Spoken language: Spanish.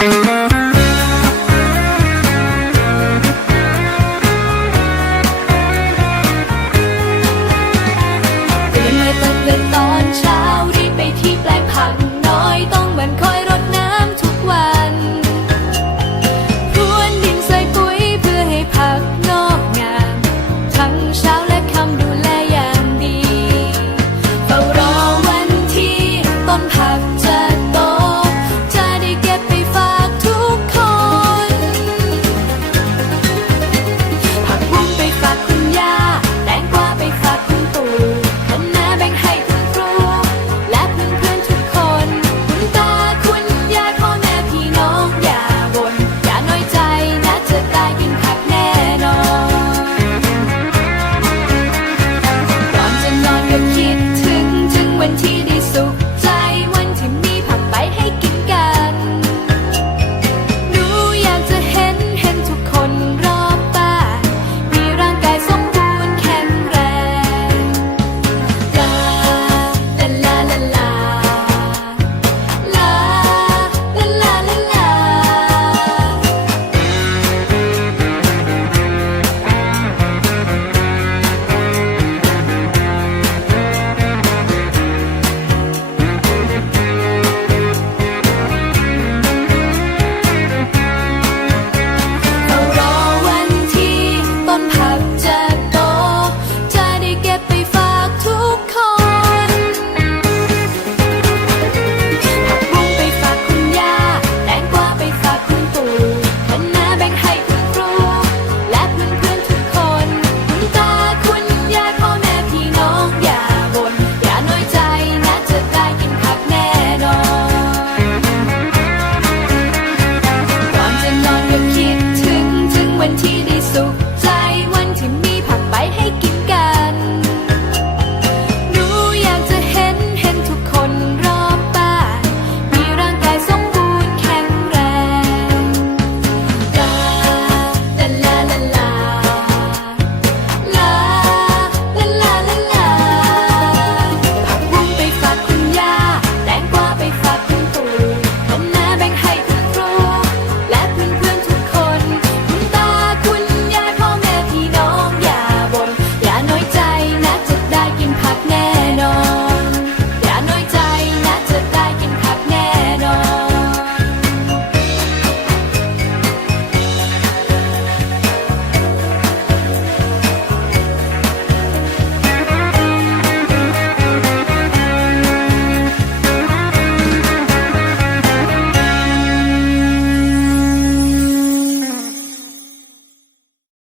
Música